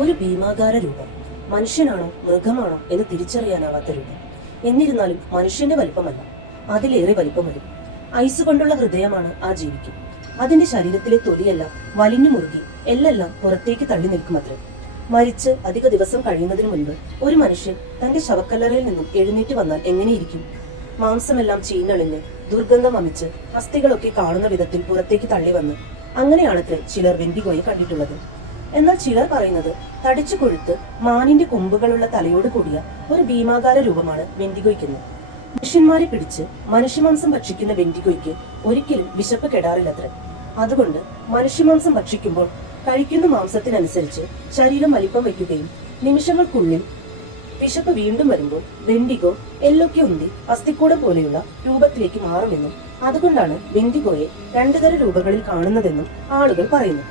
ഒരു ഭീമാകാര രൂപം. മനുഷ്യനാണോ മൃഗമാണോ എന്ന് തിരിച്ചറിയാനാവാത്ത രൂപം. എന്നിരുന്നാലും മനുഷ്യന്റെ വലിപ്പമല്ല, അതിലേറെ വലിപ്പം വരും. ഐസ് കൊണ്ടുള്ള ഹൃദയമാണ് ആ ജീവിക്ക്. അതിന്റെ ശരീരത്തിലെ തൊലിയെല്ലാം വലിഞ്ഞു മുറുകി എല്ലെല്ലാം പുറത്തേക്ക് തള്ളി നിൽക്കുമത്രേ. മരിച്ച് അധിക ദിവസം കഴിയുന്നതിന് മുൻപ് ഒരു മനുഷ്യൻ തന്റെ ശവക്കല്ലറയിൽ നിന്നും എഴുന്നേറ്റ് വന്നാൽ എങ്ങനെയിരിക്കും? മാംസമെല്ലാം ചീഞ്ഞളിഞ്ഞ് ദുർഗന്ധം വമിച്ച് അസ്ഥികളൊക്കെ കാണുന്ന വിധത്തിൽ പുറത്തേക്ക് തള്ളി വന്ന് അങ്ങനെയാണത്രേ ചിലർ വെൻഡിഗോയെ കണ്ടിട്ടുള്ളത്. എന്നാൽ ചിലർ പറയുന്നത് തടിച്ചു കൊഴുത്ത് മാനിന്റെ കൊമ്പുകളുള്ള തലയോട് കൂടിയ ഒരു ഭീമാകാര രൂപമാണ് വെൻഡിഗോയ്ക്കെന്ന്. മനുഷ്യന്മാരെ പിടിച്ച് മനുഷ്യമാംസം ഭക്ഷിക്കുന്ന വെൻഡിഗോയ്ക്ക് ഒരിക്കലും വിശപ്പ് കെടാറില്ലത്രേ. അതുകൊണ്ട് മനുഷ്യമാംസം ഭക്ഷിക്കുമ്പോൾ കഴിക്കുന്ന മാംസത്തിനനുസരിച്ച് ശരീരം വലിപ്പം വയ്ക്കുകയും നിമിഷങ്ങൾക്കുള്ളിൽ വിശപ്പ് വീണ്ടും വരുമ്പോൾ വെൻഡിഗോ എല്ലൊക്കെ ഉന്തി അസ്ഥിക്കൂടം പോലെയുള്ള രൂപത്തിലേക്ക് മാറുമെന്നും അതുകൊണ്ടാണ് വെൻഡിഗോയെ രണ്ടു തരം രൂപങ്ങളിൽ കാണുന്നതെന്നും ആളുകൾ പറയുന്നു.